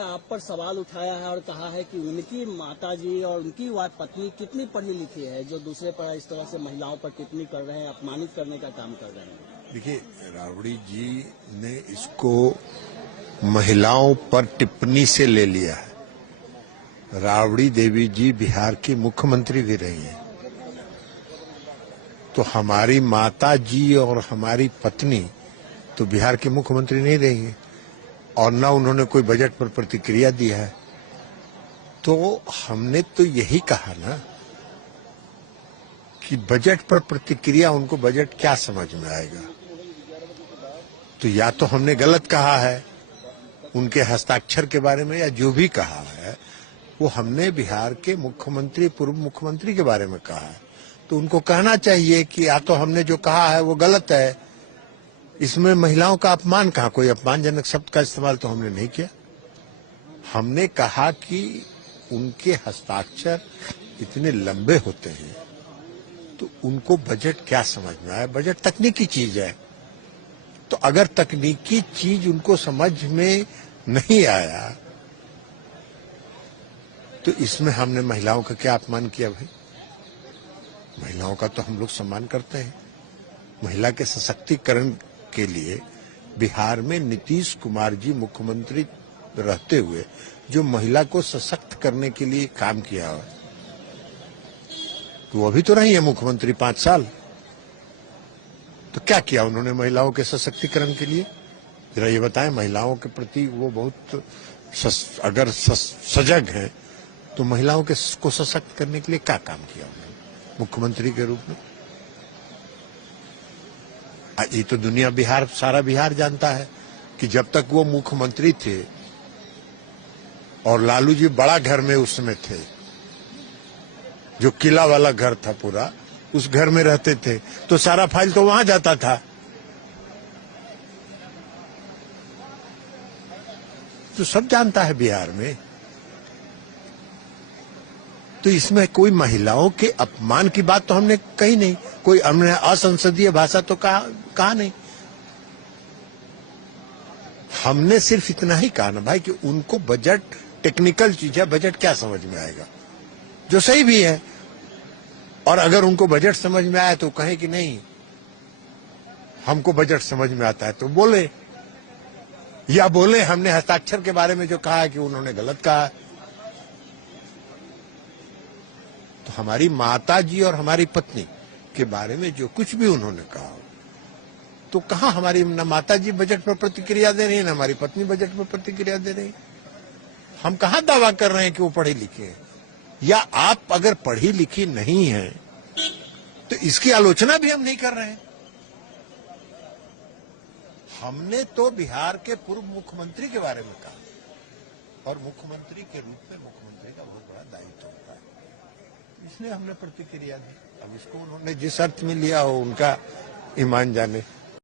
आप पर सवाल उठाया है और कहा है कि उनकी माताजी और उनकी पत्नी कितनी पढ़ी लिखी है, जो दूसरे पर इस तरह से महिलाओं पर टिप्पणी कर रहे हैं, अपमानित करने का काम कर रहे हैं। देखिए, राबड़ी जी ने इसको महिलाओं पर टिप्पणी से ले लिया है। राबड़ी देवी जी बिहार की मुख्यमंत्री भी रही हैं, तो हमारी माता जी और हमारी पत्नी तो बिहार की मुख्यमंत्री नहीं रही है और न उन्होंने कोई बजट पर प्रतिक्रिया दी है। तो हमने तो यही कहा ना कि बजट पर प्रतिक्रिया, उनको बजट क्या समझ में आएगा। तो या तो हमने गलत कहा है उनके हस्ताक्षर के बारे में, या जो भी कहा है वो हमने बिहार के मुख्यमंत्री, पूर्व मुख्यमंत्री के बारे में कहा है। तो उनको कहना चाहिए कि या तो हमने जो कहा है वो गलत है, इसमें महिलाओं का अपमान कहा, कोई अपमानजनक शब्द का इस्तेमाल तो हमने नहीं किया। हमने कहा कि उनके हस्ताक्षर इतने लंबे होते हैं तो उनको बजट क्या समझ में आया। बजट तकनीकी चीज है, तो अगर तकनीकी चीज उनको समझ में नहीं आया तो इसमें हमने महिलाओं का क्या अपमान किया भाई। महिलाओं का तो हम लोग सम्मान करते हैं। महिला के सशक्तिकरण के लिए बिहार में नीतीश कुमार जी मुख्यमंत्री रहते हुए जो महिला को सशक्त करने के लिए काम किया है, तो वो अभी तो रही है मुख्यमंत्री 5 साल। तो क्या किया उन्होंने महिलाओं के सशक्तिकरण के लिए, जरा ये बताएं। महिलाओं के प्रति वो बहुत अगर सजग हैं तो महिलाओं को सशक्त करने के लिए क्या काम किया उन्होंने मुख्यमंत्री के रूप में। ये तो दुनिया, बिहार, सारा बिहार जानता है कि जब तक वो मुख्यमंत्री थे और लालू जी बड़ा घर में उस समय थे, जो किला वाला घर था पूरा, उस घर में रहते थे, तो सारा फाइल तो वहां जाता था। तो सब जानता है बिहार में। तो इसमें कोई महिलाओं के अपमान की बात तो हमने कही नहीं, कोई हमने असंसदीय भाषा तो कहा नहीं। हमने सिर्फ इतना ही कहा ना भाई कि उनको बजट टेक्निकल चीज है, बजट क्या समझ में आएगा, जो सही भी है। और अगर उनको बजट समझ में आया तो कहे कि नहीं हमको बजट समझ में आता है, तो बोले, या बोले हमने हस्ताक्षर के बारे में जो कहा है कि उन्होंने गलत कहा है। तो हमारी माता जी और हमारी पत्नी के बारे में जो कुछ भी उन्होंने कहा, तो कहा हमारी न माता जी बजट पर प्रतिक्रिया दे रही है, न हमारी पत्नी बजट पर प्रतिक्रिया दे रही। हम कहां दावा कर रहे हैं कि वो पढ़े लिखे हैं। या आप अगर पढ़ी लिखी नहीं है तो इसकी आलोचना भी हम नहीं कर रहे हैं। हमने तो बिहार के पूर्व मुख्यमंत्री के बारे में कहा, और मुख्यमंत्री के रूप में मुख्यमंत्री का बहुत बड़ा दायित्व होता है, इसलिए हमने प्रतिक्रिया दी। अब इसको उन्होंने जिस अर्थ में लिया हो उनका ईमान जाने।